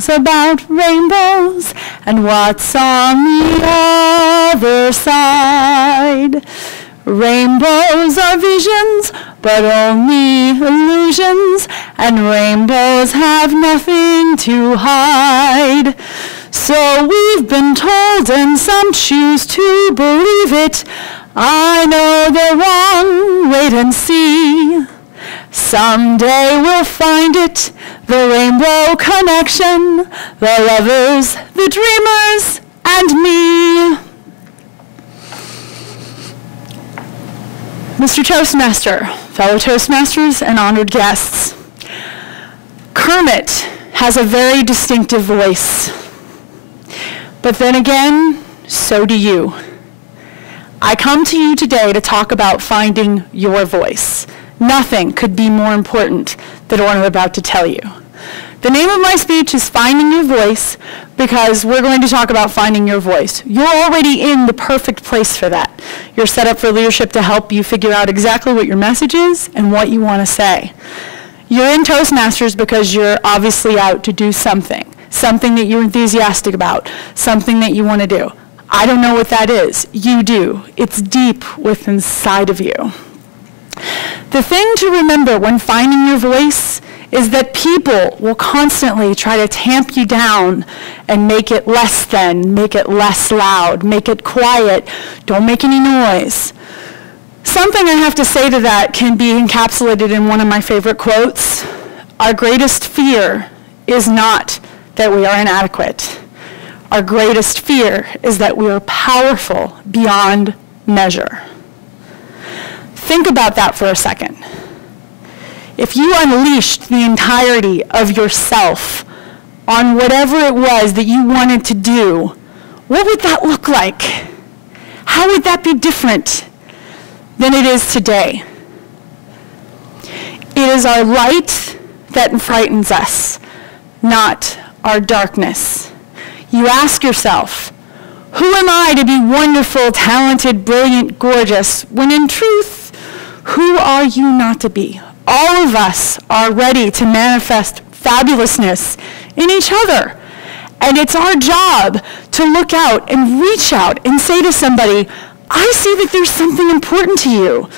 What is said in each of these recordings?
songs about rainbows and what's on the other side. Rainbows are visions, but only illusions, and rainbows have nothing to hide. So we've been told, and some choose to believe it. I know they're wrong, wait and see. Someday we'll find it, the rainbow connection, the lovers, the dreamers, and me. Mr. Toastmaster, fellow Toastmasters, and honored guests, Kermit has a very distinctive voice. But then again, so do you. I come to you today to talk about finding your voice. Nothing could be more important than what I'm about to tell you. The name of my speech is Finding Your Voice, because we're going to talk about finding your voice. You're already in the perfect place for that. You're set up for leadership to help you figure out exactly what your message is and what you want to say. You're in Toastmasters because you're obviously out to do something that you're enthusiastic about, something that you want to do. I don't know what that is. You do. It's deep within inside of you. The thing to remember when finding your voice is that people will constantly try to tamp you down and make it less than, make it less loud, make it quiet, don't make any noise. Something I have to say to that can be encapsulated in one of my favorite quotes. Our greatest fear is not that we are inadequate. Our greatest fear is that we are powerful beyond measure. Think about that for a second. If you unleashed the entirety of yourself on whatever it was that you wanted to do, what would that look like? How would that be different than it is today? It is our light that frightens us, not our darkness. You ask yourself, who am I to be wonderful, talented, brilliant, gorgeous, when in truth, who are you not to be? All of us are ready to manifest fabulousness in each other. And it's our job to look out and reach out and say to somebody, I see that there's something important to you.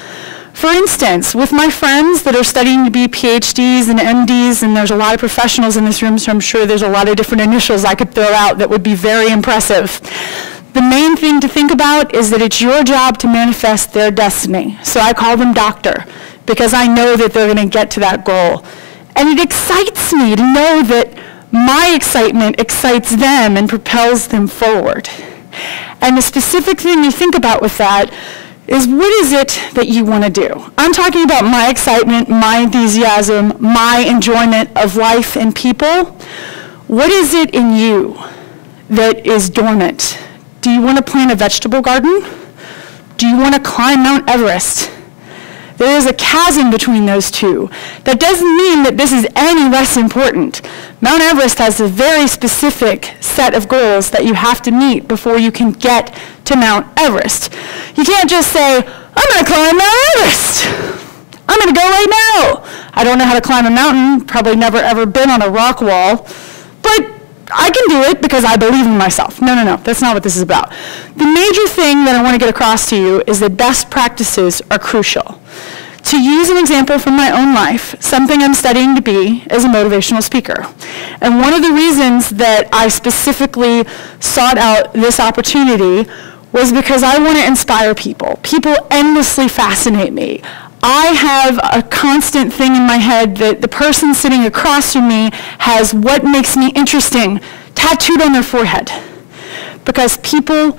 For instance, with my friends that are studying to be PhDs and MDs, and there's a lot of professionals in this room, so I'm sure there's a lot of different initials I could throw out that would be very impressive. The main thing to think about is that it's your job to manifest their destiny. So I call them doctor, because I know that they're going to get to that goal. And it excites me to know that my excitement excites them and propels them forward. And the specific thing you think about with that is, what is it that you want to do? I'm talking about my excitement, my enthusiasm, my enjoyment of life and people. What is it in you that is dormant? Do you want to plant a vegetable garden? Do you want to climb Mount Everest? There is a chasm between those two. That doesn't mean that this is any less important. Mount Everest has a very specific set of goals that you have to meet before you can get to Mount Everest. You can't just say, I'm going to climb Mount Everest. I'm going to go right now. I don't know how to climb a mountain, probably never ever been on a rock wall, but I can do it because I believe in myself. No, that's not what this is about. The major thing that I want to get across to you is that best practices are crucial. To use an example from my own life, something I'm studying to be is a motivational speaker. And one of the reasons that I specifically sought out this opportunity was because I want to inspire people. People endlessly fascinate me. I have a constant thing in my head that the person sitting across from me has what makes me interesting tattooed on their forehead, because people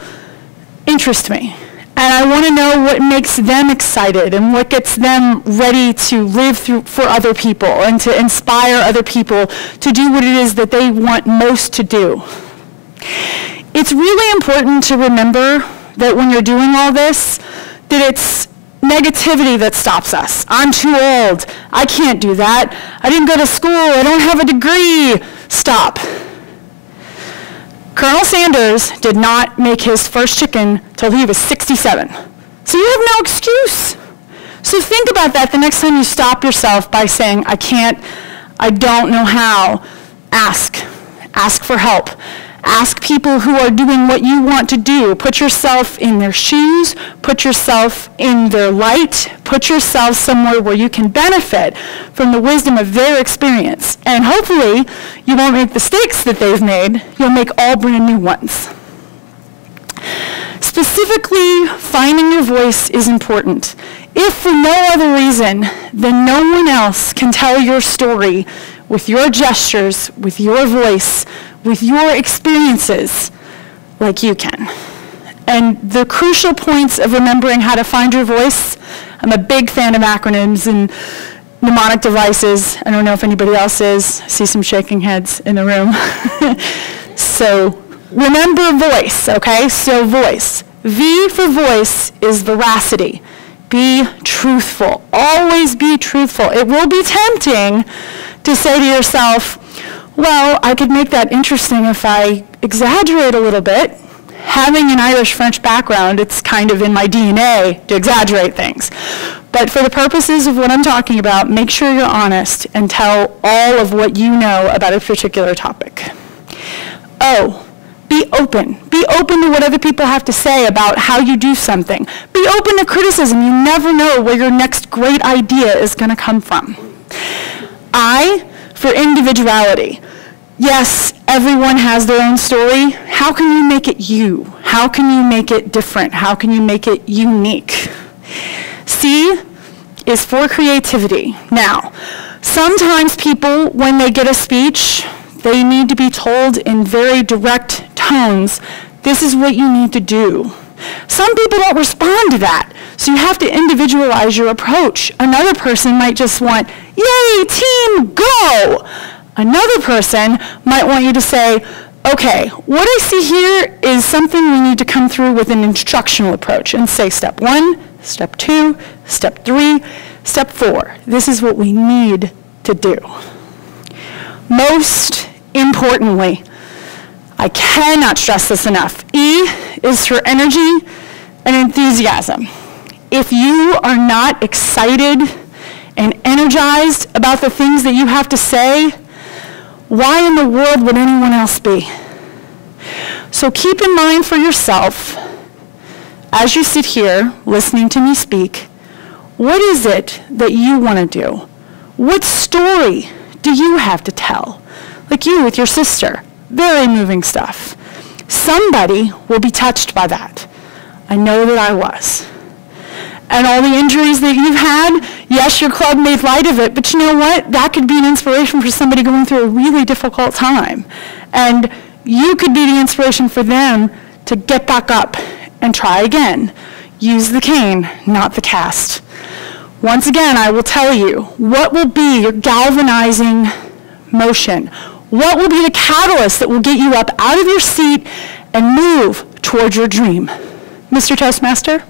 interest me. And I want to know what makes them excited and what gets them ready to live through for other people and to inspire other people to do what it is that they want most to do. It's really important to remember that when you're doing all this, that it's negativity that stops us. I'm too old. I can't do that. I didn't go to school. I don't have a degree. Stop. Colonel Sanders did not make his first chicken till he was 67. So you have no excuse. So think about that the next time you stop yourself by saying, I can't, I don't know how. Ask Ask for help. Ask people who are doing what you want to do. Put yourself in their shoes. Put yourself in their light. Put yourself somewhere where you can benefit from the wisdom of their experience. And hopefully, you won't make the mistakes that they've made. You'll make all brand new ones. Specifically, finding your voice is important. If for no other reason, then no one else can tell your story with your gestures, with your voice, with your experiences like you can. And the crucial points of remembering how to find your voice, I'm a big fan of acronyms and mnemonic devices. I don't know if anybody else is. I see some shaking heads in the room. So remember voice, okay? So voice. V for voice is veracity. Be truthful. Always be truthful. It will be tempting to say to yourself, well, I could make that interesting if I exaggerate a little bit. Having an Irish-French background, it's kind of in my DNA to exaggerate things. But for the purposes of what I'm talking about, make sure you're honest and tell all of what you know about a particular topic. O, be open. Be open to what other people have to say about how you do something. Be open to criticism. You never know where your next great idea is going to come from. I, for individuality. Yes, everyone has their own story. How can you make it you? How can you make it different? How can you make it unique? C is for creativity. Now, sometimes people, when they get a speech, they need to be told in very direct tones, this is what you need to do. Some people don't respond to that, so you have to individualize your approach. Another person might just want, yay, team, go! Another person might want you to say, okay, what I see here is something we need to come through with an instructional approach and say step 1, step 2, step 3, step 4. This is what we need to do. Most importantly, I cannot stress this enough. E is for energy and enthusiasm. If you are not excited and energized about the things that you have to say, why in the world would anyone else be? So keep in mind for yourself, as you sit here listening to me speak, what is it that you want to do? What story do you have to tell? Like you with your sister, very moving stuff. Somebody will be touched by that. I know that I was. And all the injuries that you've had, yes, your club made light of it, but you know what? That could be an inspiration for somebody going through a really difficult time. And you could be the inspiration for them to get back up and try again. Use the cane, not the cast. Once again, I will tell you, what will be your galvanizing motion? What will be the catalyst that will get you up out of your seat and move toward your dream? Mr. Toastmaster?